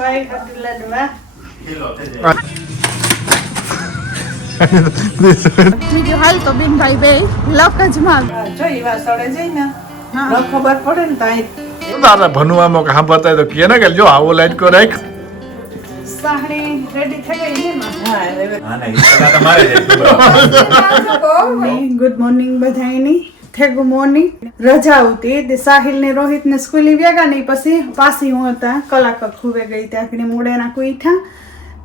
ભાઈ ખાતું લાડવા બીજું હાલ તો બિનભાઈ બે લકજમાં જોઈ વાસળે જઈને ખબર પડે ને તાઈ તારા ભણવામાં કામ બતાય તો કે ને કે જો આવો લાઈટ કો રાખ સાહણી રેડી થઈ ગઈ ને ગુડ મોર્નિંગ બધાયની થેગુ મોર્નિંગ રજા હતી તે સાહિલ ને રોહિત ને સ્કૂલે વ્યાગા નહીં પછી પાછી હું હતા કલાક ખૂબે ગઈ ત્યાં મોડે ના કુઈઠા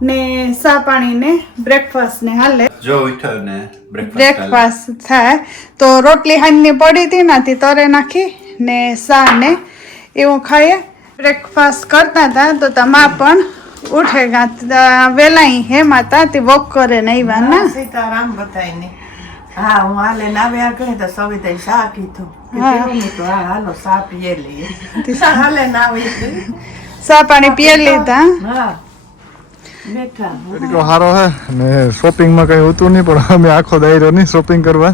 ને સા પાણી ને બ્રેકફાસ્ટ ને હાલે જો ઉઠો ને બ્રેકફાસ્ટ થાય તો રોટલી હાંજની પડી હતી નાથી તરે નાખી ને સા ને એવું ખાઈએ બ્રેકફાસ્ટ કરતા હતા તો તમા પણ ઉઠેગા વેલાઈ હે માતા તે વોક કરે નહીં વાના સીતારામ બતાઈને હા હું હાલે નાવ્યા ગઈ તો સવિતા શા કીધું તો હાલો સા પીએ લઈએ હાલે નાવી સા પાણી પીએ લીધા હા બેઠા તરીકો હારો હે ને શોપિંગ માં કઈ હોતું નહીં પણ અમે આખો દાયરો નહીં શોપિંગ કરવા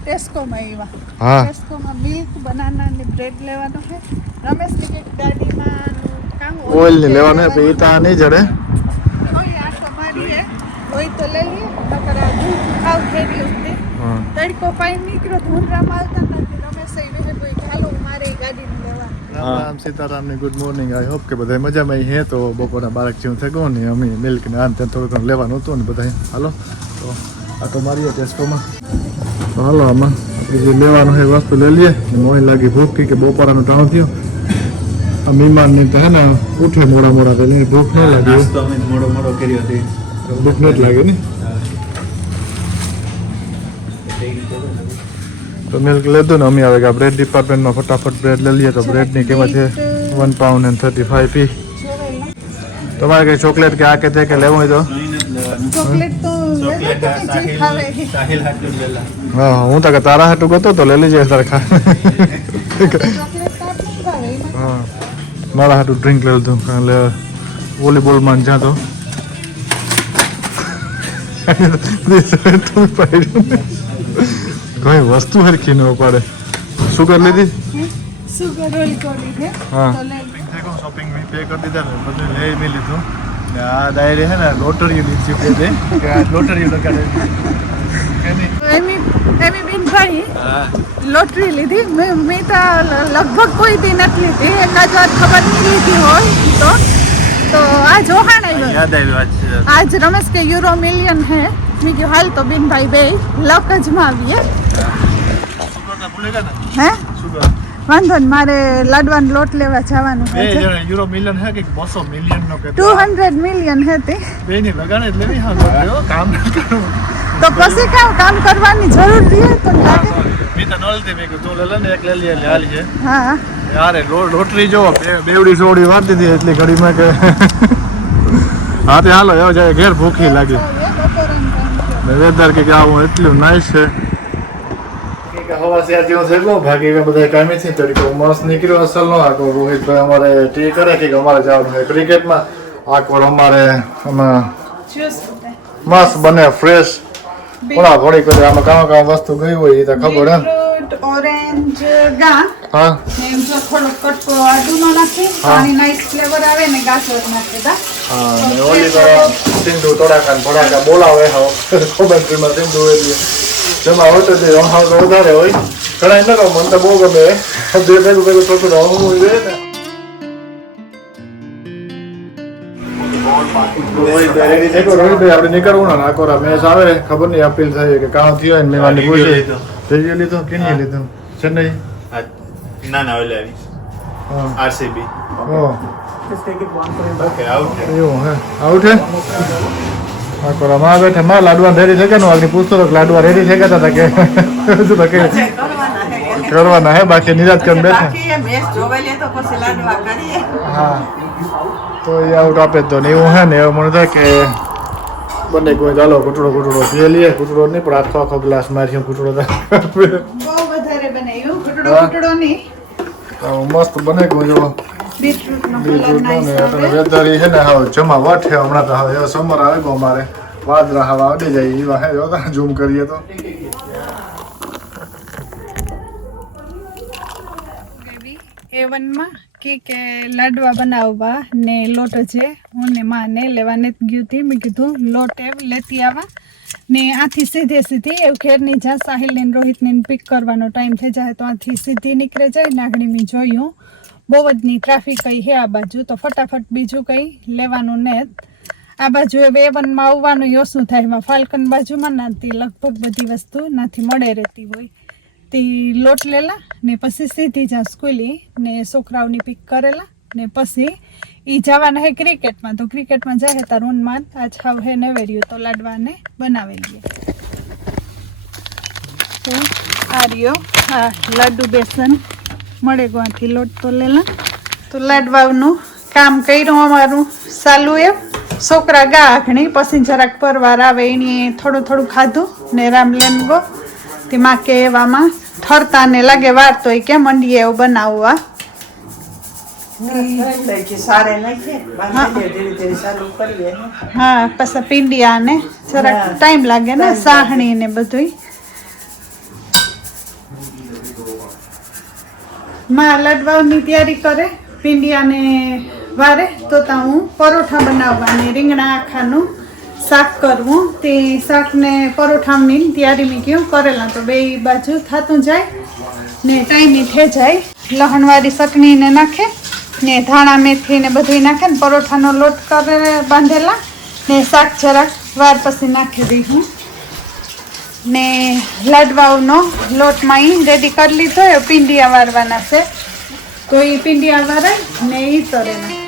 ટેસ્કો માં આવ્યા હા ટેસ્કો માં મિલ્ક બનાના ને બ્રેડ લેવાનો છે રમેશ ની એક ગાડીમાં કામ ઓઇલ ને લેવાનું હે એ તા નહીં જડે ઓય આખો મારીએ ઓય તો લઈ લે નકર આ દૂધ ખાવ ખેડી ઉઠે તડકો પાઈ નીકળો ધૂંધરા માલતા નથી રમેશ એ રહે કોઈ ચાલો મારે ગાડી લેવા રામ સીતારામ ને ગુડ મોર્નિંગ આઈ હોપ કે બધા મજામાં હે તો બપોરના 12 જેવું થઈ ગયું ને અમે મિલ્ક ને આન તે થોડું ઘણું લેવાનું હતું ને બધા હાલો તો આ તો મારીએ ટેસ્કોમાં તો હાલો આમાં જે લેવાનું છે વસ્તુ લઈ લઈએ મોય લાગી ભૂખ કે બપોરાનું ટાણું થયું આ મહેમાન ને તો હે ને ઉઠે મોડા મોડા એટલે ભૂખ ન લાગી તો અમે મોડો કર્યો હતી ભૂખ ન જ લાગે ને તો મિલ્ક લીધું ને અમે આવે કે બ્રેડ ડિપાર્ટમેન્ટમાં ફટાફટ બ્રેડ લઈ લઈએ તો બ્રેડની કિંમત છે £1.35 તમારે કઈ ચોકલેટ કે આ કે તે કે લેવું હોય તો ચોકલેટ તો સાહિલ હાટુ લેલા હા હું તો કે તારા હાટું ગતો તો લઈ લેજે તારે ખા હા મારા હાટું ડ્રિંક લઈ લીધું કારણ લે વોલીબોલમાં જ્યાં તો કઈ વસ્તુ હરખી ન પડે સુગર લીધી સુગર ઓઇલ કોડી છે હા તો લે શોપિંગ મેં પે કરી દીધા ને બધું લઈ બી લીધું ને આ ડાયરી છે ને લોટરી લીધી છે કે આ લોટરી લગાડે એમી બિનભાઈ લોટરી લીધી મેં તો લગભગ કોઈ દી નથી લીધી એકાદ વાર ખબર નહીં લીધી હોય તો આજ ઓહાણ આવ્યો યાદ આવી વાત છે आज रमेश के यूरो मिलियन है मैं क्यों हाल तो बिन भाई बे लकज में आविए હે વાંધો ને મારે લાડવાનો લોટ લેવા જવાનું છે યુરો મિલિયન હે કે 200 મિલિયન નો કે 200 મિલિયન હે તે બેની લગાડે એટલે નહીં હા કામ ન કરું તો પછી કામ કરવાની જરૂર છે તો લાગે મી તો નોલ દે મે કે તું લે ને એક લે લે હાલી છે હા યાર લોટરી જો બેવડી સોડી વાર દીધી એટલી ઘડીમાં કે હા તે હાલો એવો જાય ઘેર ભૂખી લાગી વેધર કે આવું એટલું નાઈસ છે કે હવા શેર જેવું થઈ ગયું ભાગી ગયા બધા કામી થી તરીકે મસ્ત નીકળ્યો અસલ નો આકો રોહિતભાઈ અમારે ટી કરે કે અમારે જવાનું છે ક્રિકેટમાં આકોર અમારે આમાં મસ્ત બને ફ્રેશ ઓલા ઘોડી કરે આમાં કામ વસ્તુ ગઈ હોય એ તો ખબર હે ઓરેન્જ ગા હા એમ જો થોડો કટકો આદુનો નાખી પાણી નાઈસ ફ્લેવર આવે ને ગાજર નાખી દા હા ને ઓલી તો સિંધુ તોડાકા ભડાકા બોલાવે હો કોમેન્ટ્રીમાં સિંધુ એટલે જેમાં હોતો તે હા તો વધારે હોય ઘણા ન કહો મને તો બહુ ગમે બે ભેગું થોડું હું રહે ને રોહિતભાઈ આપણે નીકળવું ને આકોરા મેચ આવે ખબર નહીં અપીલ થઈ કે કામ થયો ને મેં પૂછે થઈ ગયો લીધો કેની લીધો ચેન્નઈ ના ના ઓલે આવી હા આરસીબી ઓકે આઉટ એવું હે આઉટ હે આકોરા માં બેઠે માં લાડવા રેડી થઈ ગયા આગળ પૂછતો તો લાડવા રેડી થઈ ગયા હતા કે શું તો કે કરવાના હે બાકી નિરાત કરીને બેઠા મેચ જોવાય તો પછી લાડવા કરીએ હા તો એ આઉટ આપે તો ને એવું હે ને એવું મને થાય કે બંને કોઈ ચાલો કુટડો પીએ લઈએ કુટડો નહીં પણ આખો ગ્લાસ મારી કુટડો બહુ વધારે બનાવ્યું કટડો નહીં તો મસ્ત બને કોઈ જો બીટરૂટ નો કલર બીજું નાઈસ ને આવે વેધર છે ને હવે જમા વટ છે હમણાં તો હવે સમર આવે ગયો અમારે વાદળા હવા આવડી જાય એવા હે જો ઝૂમ કરીએ તો A1 માં કી કે લાડવા બનાવવા ને લોટ છે હું ને માને લેવા નથી ગયું હતી. મેં કીધું લોટ લેતી આવા ને આથી સીધી એવું ઘેરની જા સાહિલ ને રોહિતને પિક કરવાનો ટાઈમ થઈ જાય તો આથી સીધી નીકળે જાય ને આગળ મેં જોયું બહુ જ ની ટ્રાફિક કઈ હે આ બાજુ તો ફટાફટ બીજું કંઈ લેવાનું ને આ બાજુ હવે A1માં આવવાનું યોસું થાય એમાં ફાલ્કન બાજુમાં નાથી લગભગ બધી વસ્તુ નાથી મળે રહેતી હોય તે લોટ લેલા ને પછી સીધી જા સ્કૂલી ને છોકરાઓની પિક કરેલા ને પછી એ જવાના હે ક્રિકેટમાં તો ક્રિકેટમાં જાય તાર ઊનમાં આજ હાવ હે નેવેર્યું તો લાડવાને બનાવી લઈએ. તો આ રહ્યો હા લાડુ બેસન મળે ગોથી લોટ તો લેલા તો લાડવાનું કામ કર્યું અમારું ચાલુ એમ છોકરા ગા આખણી પછી જરાક પરવાર આવે એની થોડું ખાધું ને રામલેન ગો તેમાં કે એવામાં ઠરતા ને લાગે વાર તો એ કે મંડીએ એવું બનાવવા હા પછી પીંડિયા ને જરાક ટાઈમ લાગે ને સાહણી ને બધું માં લાડવાની તૈયારી કરે પીંડિયા ને વારે તો હું પરોઠા બનાવવાની રીંગણા આખાનું શાક કરવું તે શાકને પરોઠાની તૈયારી મેં કહ્યું કરેલા તો બે બાજુ થતું જાય ને ટાઈમી થઈ જાય. લહણવાળી ચટણીને નાખે ને ધાણા મેથી ને બધું નાખે ને પરોઠાનો લોટ કરે બાંધેલા ને શાક જરાક વાર પછી નાખી દઈશું ને લાડવાઓનો લોટમાં રેડી કરી લીધો એ પીંડિયા વારવાના છે તો એ પીંડિયા વારાય ને એ તરે નાખે.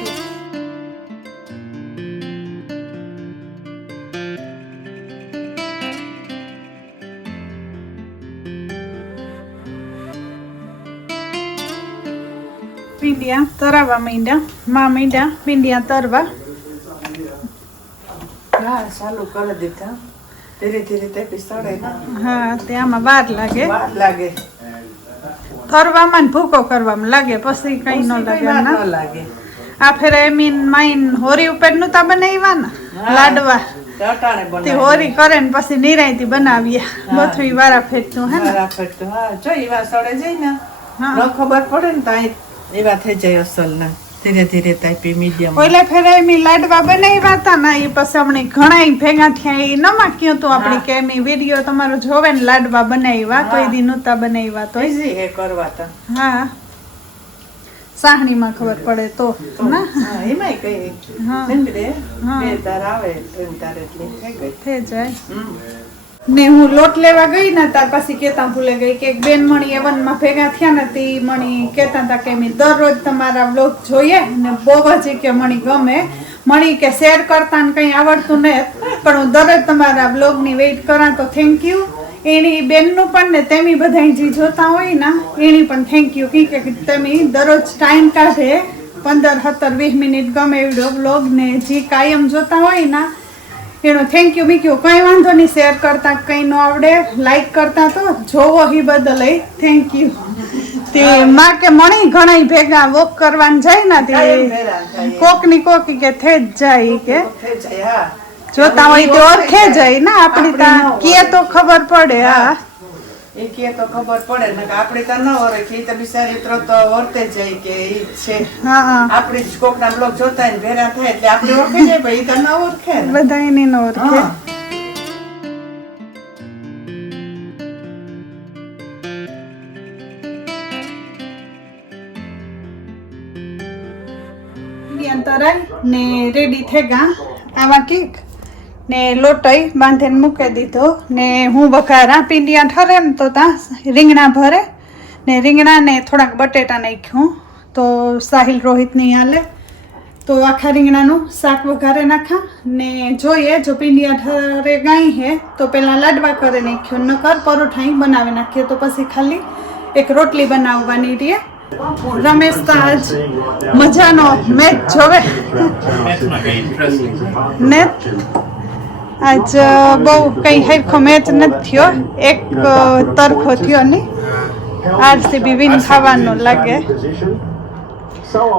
પીંડિયા તરાવા માંડ્યા પીંડિયા તરવા હા ચાલુ કરી દીધા ધીરે ધીરે તે પિસ્તળે હા તે આમાં વાર લાગે લાગે તરવામાં ને ભૂકો કરવામાં લાગે પછી કઈ ન લાગે ન ના લાગે આ ફેરે મીન માઈન હોરી ઉપર નું તા બનાવ્યા લાડવા ચટાણે તે બનાવી હોરી કરે ને પછી નિરાયથી બનાવીએ બધું વારા ફેરતું હે ને ફરતું હા જો એવા સડે જાય ને હા. ન ખબર પડે ને ત્યાં એવા થઈ જાય અસલ ના ધીરે ધીરે તાપી મીડિયમ ઓલે ફેરે મી લાડવા બનાવ્યા હતા ને એ પછી હમણાં ઘણા ભેગા થયા એ ન માક્યું તું આપણે કે એમ વિડીયો તમારો જોવે ને લાડવા બનાવ્યા કોઈ દી નહોતા બનાવ્યા તો ઈઝી હે કરવા તા હા સાહણીમાં ખબર પડે તો ના હા એમાંય કઈ હા. નીકળે હા. બે તાર આવે ત્રણ તાર એટલી થઈ ગઈ થઈ જાય ને હું લોટ લેવા ગઈ ને ત્યાર પછી કેતા ભૂલે ગઈ કે બેન મણી A1માં ભેગા થયા ને તે મણી કેતા હતા કે મેં દરરોજ તમારા બ્લોગ જોઈએ ને બહુ જ કે મણી ગમે મણી કે શેર કરતા ને કંઈ આવડતું નહીં પણ હું દરરોજ તમારા બ્લોગની વેઇટ કરા તો થેન્ક યુ એની બેનનું પણ ને તેમી બધા જે જોતા હોય ને એની પણ થેન્ક યુ કે તમે દરરોજ ટાઈમ કાઢે 15, 17, 20 મિનિટ ગમે એવડો બ્લોગ ને જે કાયમ જોતા હોય ને એનો થેન્ક યુ મીક્યું કંઈ વાંધો નહીં શેર કરતા કંઈ ન આવડે લાઈક કરતા તો જોવો હી બદલ થેન્ક યુ તે માં કે મણી ઘણા ભેગા વોક કરવાનું જાય ને તે કોક ની કોક કે થઈ જ જાય કે થઈ જાય હા જોતા હોય તો ઓળખે જાય ને આપણી ત્યાં કે તો ખબર પડે હા એ કે તો ખબર પડે ને આપણે તો ન ઓળખી તો બિચારી તો વર્તે જાય કે ઈ છે હા હા આપણે જ કોકના બ્લોગ જોતા ને ભેરા થાય એટલે આપણે ઓળખી જાય ભાઈ તો ન ઓળખે ને. બધા એની ન ઓળખે હા. તરાઈ ને રેડી થઈ ગયા આવા કેક ને લોટઈ બાંધીને મૂકી દીધો ને હું વઘારા પીંડિયા ઠરે ને તો ત્યાં રીંગણા ભરે ને રીંગણાને થોડાક બટેટા નાખ્યું તો સાહિલ રોહિતની હાલે તો આખા રીંગણાનું શાક વઘારે નાખા ને જોઈએ જો પીંડિયા ઠરે ગાય હે તો પહેલાં લાડવા કરે નાખ્યું નકર પરોઠા બનાવી નાખીએ તો પછી ખાલી એક રોટલી બનાવવાની રહે. રમેશ તો આજ મજાનો મેચ જોવે ને આજ બહુ કઈ હરખો મેચ નથી થયો એક તરફો થયો ને RCB વિન થવાનું લાગે.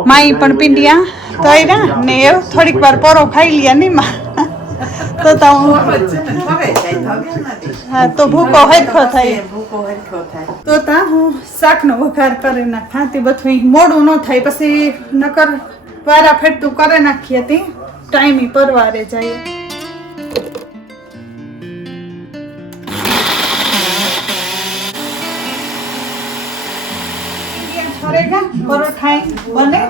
માઈ પણ પીંડિયા તૈરા ને એવું થોડીક વાર પરો ખાઈ લ્યા ની માં તો હું ખબર છે ને, ખવાય જાય તો હવે નથી. હા તો ભૂકો હરખો થાય ભૂકો હરખો થાય તો ત્યાં હું શાકનો વઘાર કરી નાખા તે બધું મોડું ન થાય પછી નકર વારા ફેરતું કરી નાખીએ તે ટાઈમી પરવારે જાય પરોઠા બને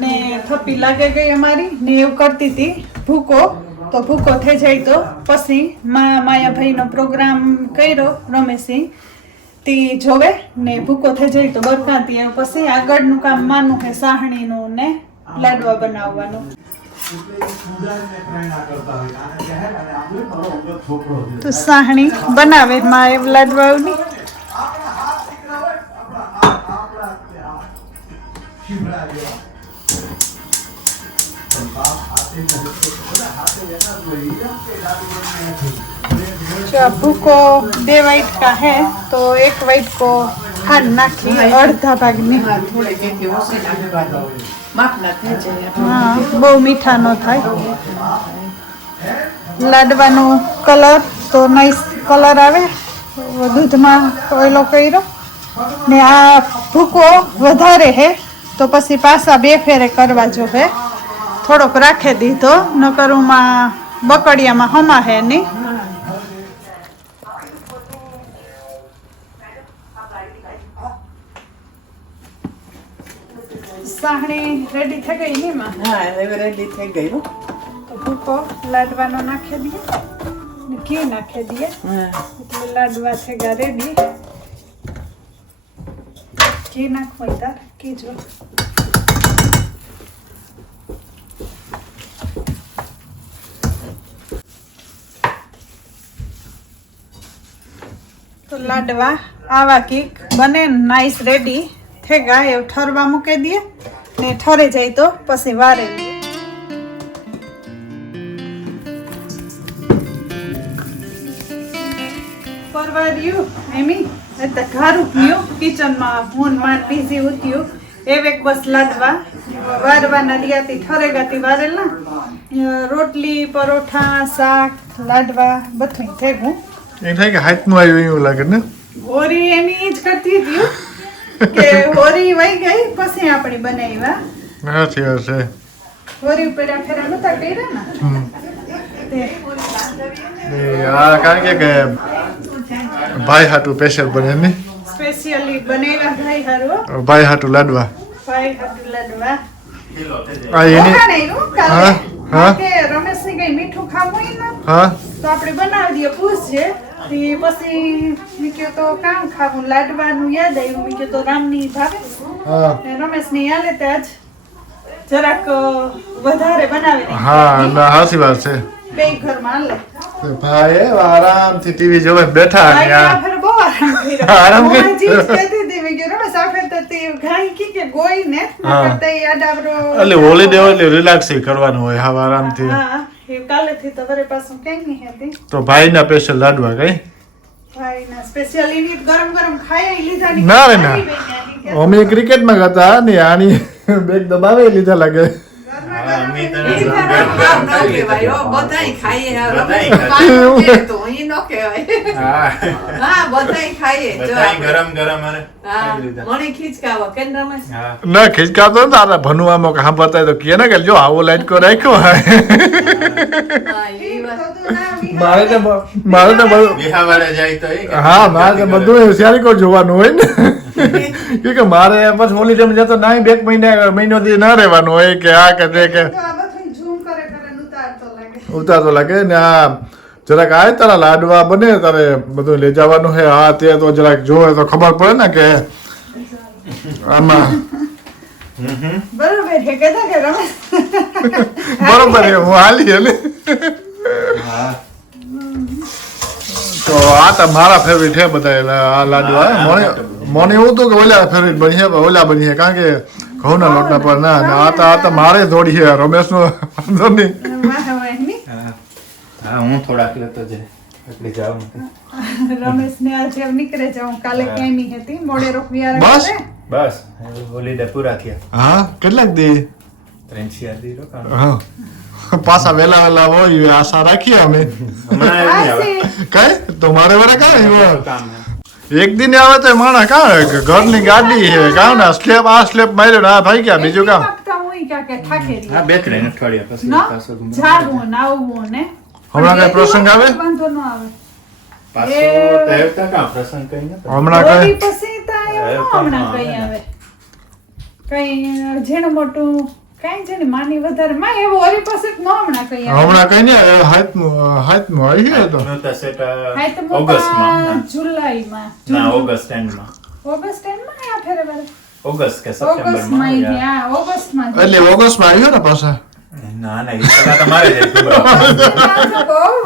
ને થપ્પી લાગે ગઈ અમારી ને એવું કરતી હતી ભૂકો તો ભૂકો થઈ જાય તો પછી માયાભાઈનો પ્રોગ્રામ કર્યો રમેશસિંહ તે જોવે ને ભૂકો થઈ જાય તો બરકાતી પછી આગળનું કામ માનું કે સાહણીનું ને લાડવા બનાવવાનું તો સાહણી બનાવે માં લાડવાની भूको 2 वाइट का है तो 1 वाइट को खांड नाखी अर्धा भाग में हाँ बहु मीठा न थाय लाडवानो कलर तो नाइस कलर आवे दूध में ओइलो कर्यो ने आ भूको वधारे है तो पछी पासा 2 फेरे करवा जो है થોડોક રાખી દીધો નકરમાં બકડિયામાં હમા હે ની સાહણી રેડી થઈ ગઈ ને માં હા હવે રેડી થઈ ગયું તો ભૂકો લાડવાનો નાખી દઈએ ને ઘી નાખી દઈએ એટલે લાડવા થઈ ગયા રેડી ઘી નાખવું તાર કીજો तो लाडवा आवा केक बने नाइस रेडी थे गया ये ठरवा मूकी दिए ने ठरे जाए तो पछी वारे लिए परवारियो एमी एत घर उठ्यो किचन में हुन मान बिजी होतियो एक बस लाडवा वारवाना दियाती ठरे गाती वारेला रोटली परोठा शाक लाडवा बधुं थेगुं એ થાય કે હાથનું આવ્યું એવું લાગે ને હોરી એની જ કરતી હતી કે હોરી વહી ગઈ પછી આપણે બનાવ્યા સાચી વાત છે હોરી ઉપર ફેરા નતા કર્યા ને આ કારણ કે ભાઈ હાટુ સ્પેશિયલ બને ને સ્પેશિયલી બનેલા ભાઈ હારો ભાઈ હાટુ લાડવા ભાઈ હાટુ લાડવા આ એની હા હા કે રમેશની કઈ મીઠું ખાવું હોય ને હા તો આપણે બનાવી દઈએ પૂછજે તે પછી મેં કહ્યું તો કામ ખાવું લાડવાનું યાદ આવ્યું મેં કહ્યું તો રામની ભાવે હા રમેશની યાલે તે આજ જરાક વધારે બનાવી હા ના સાચી વાત છે બે ઘરમાં હાલે ભાઈ આરામથી ટીવી જોવે બેઠા ભાઈ ને આ ફેર બહુ આરામ કર્યો આરામ કર્યો. હું હજી જ કહેતી હતી મેં કીધું રમેશ આ ફેર તો તે ઘાઈ કે ગોઈ ને હા. નકર તે આ ડાબરો એટલે હોલિડે એટલે રિલેક્સ કરવાનું હોય હા આરામથી હા એ કાલેથી તો વરે પાછું કઈ નહીં હતી તો ભાઈના સ્પેશિયલ લાડવા કઈ ભાઈના સ્પેશિયલ એની ગરમ ગરમ ખાઈ લીધા ની ના રે ના અમે ક્રિકેટમાં ગયા ને આની બેગ દબાવે લીધા લાગે હા અમે તને બધાય ખાઈએ બધાય તો ઈ નો કહેવાય હા હા બધાય ખાઈએ જો બધાય ગરમ ગરમ અને હા ખાઈ લીધા. મને ખીચકાવો કેમ રમેશ હા ના ખિચકાતો ને તારા ભનુઆમાં કે સાંભળતા તો કે ને કે જો આવો લાઈટ કો રાખ્યો હોય હા ઈ વાત મારે તો બધું વિહાવાળે જાય તો એ કે હા મારે તો બધું હોશિયારી કો જોવાનું હોય ને કે મારે પછી હોલિડે માં જતો ના 2 મહિનો દી ના રહેવાનું હોય કે આ કે તે કે તો આ બધું ઝૂમ કરે કરે ઉતારતો લાગે ઉતારતો લાગે ને આ જરાક આય તારા લાડવા બને તારે બધું લઈ જવાનું હે આ તે તો જરાક જોવે તો ખબર પડે ને કે આમાં બરોબર છે કહેતા કે રમેશ બરોબર છે હું હાલી હલે હા તો આ તો મારા ફેવરિટ છે બધા આ લાડવા મને એવું હતું કે ઓલા ફેવરિટ બની છે ઓલા બની છે કારણ કે ઘઉંના લોટના પર ના ને આ તો મારે જોડી છે રમેશનો વાંધો નહીં વાહ વાહ ની હા હું થોડાક લેતો જ એટલે જાઉં રમેશ ને આજે નીકળે જાઉં કાલે ક્યાંય નહીં હતી મોડે રોકવિયાર બસ? બસ હોલિડે પૂરા થયા હા કેટલાક દી 3-4 દી રોકાણ હા પાછા વેલા હોય એવી આશા રાખીએ અમે હમણાં નહીં આવે કઈ તો મારે વરે કાંઈ કામ હે. એક દિન આવે તો માણસ કાં ઘરની ગાડી છે કાં ને સ્લેપ આ સ્લેપ માર્યો ને આ ભાઈ ગયા બીજું કામ આપતા હોય ક્યાં કે થાકેલી હા 2-3 અઠવાડિયા પછી ના પાછો ઘૂમરો. જાગવું ને આવવું ને હમણાં કઈ પ્રસંગ આવે વાંધો ન આવે પાછો તહેવાર કાં પ્રસંગ કઈ નતો. હમણાં હોળી કઈ પછી તો એવું ન હમણાં કઈ આવે કઈ જેનું મોટું કઈ છે ને માની વધારે માં એવું હોળી પછી જ ન હમણાં કઈ આવે હમણાં કઈ નહીં હાથનું આવી ગયો તો નહોતા set, હા તો ઓગસ્ટમાં. જુલાઈમાં ના ઓગસ્ટ એન્ડમાં. ઓગસ્ટ એન્ડમાં આ ફેરે ફેરે ઓગસ્ટ કે ઓગસ્ટમાં સપ્ટેમ્બરમાં ઈ હા ઓગસ્ટમાં જ. એટલે ઓગસ્ટમાં આવ્યો ને પાછા ના ના ઈ પેલા તમારે જ હતું.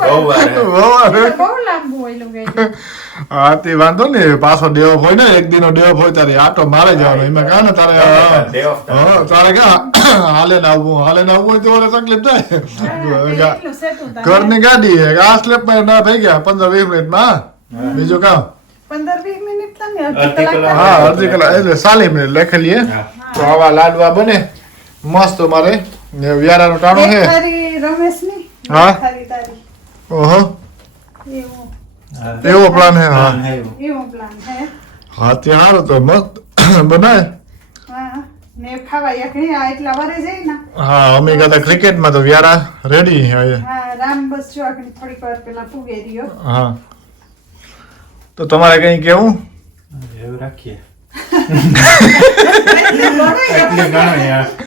બહુ વાર હે. બહુ લાંબુ હોય લોકો હા તે વાંધો ને પાછો ડે ઓફ હોય ને એક દિનનો ડે ઓફ હોય તારે આટો મારે જવાનો એમાં કાં ને તારે Day off હા તારે કાં હાલે ને આવવું હોય તો ઓલે તકલીફ થાય એટલું સેટું થાય. ઘરની ગાડી છે આ સ્લેપમાં ના થઈ ગયા 15-20 મિનિટમાં બીજું કામ 15-20 મિનિટ થાય ને અડધી અડધી કલાક હા અડધી કલાક એટલે 40 મિનિટ લખેલી હે હા. તો આવા લાડવા બને મસ્ત મારે વ્યારાનું ટાણું એક છે થાળી રમેશની, હા. એક થાળી તારી. ઓહો એવું હા. એવો પ્લાન હે હા હા, એવું. એવો પ્લાન હે હા ત્યાં હારું તો મસ્ત બનાય હા ને ખાવા યખણી આ એટલા વારે જાય ને હા અમે કહેતા ક્રિકેટમાં તો વ્યારા રેડી હા રામ બસ જો આખણી થોડીક વાર પેલા પૂગે રહ્યો હા તો તમારે કઈ કેવું એવું રાખીએ. એટલે એટલે ઘણું યાર.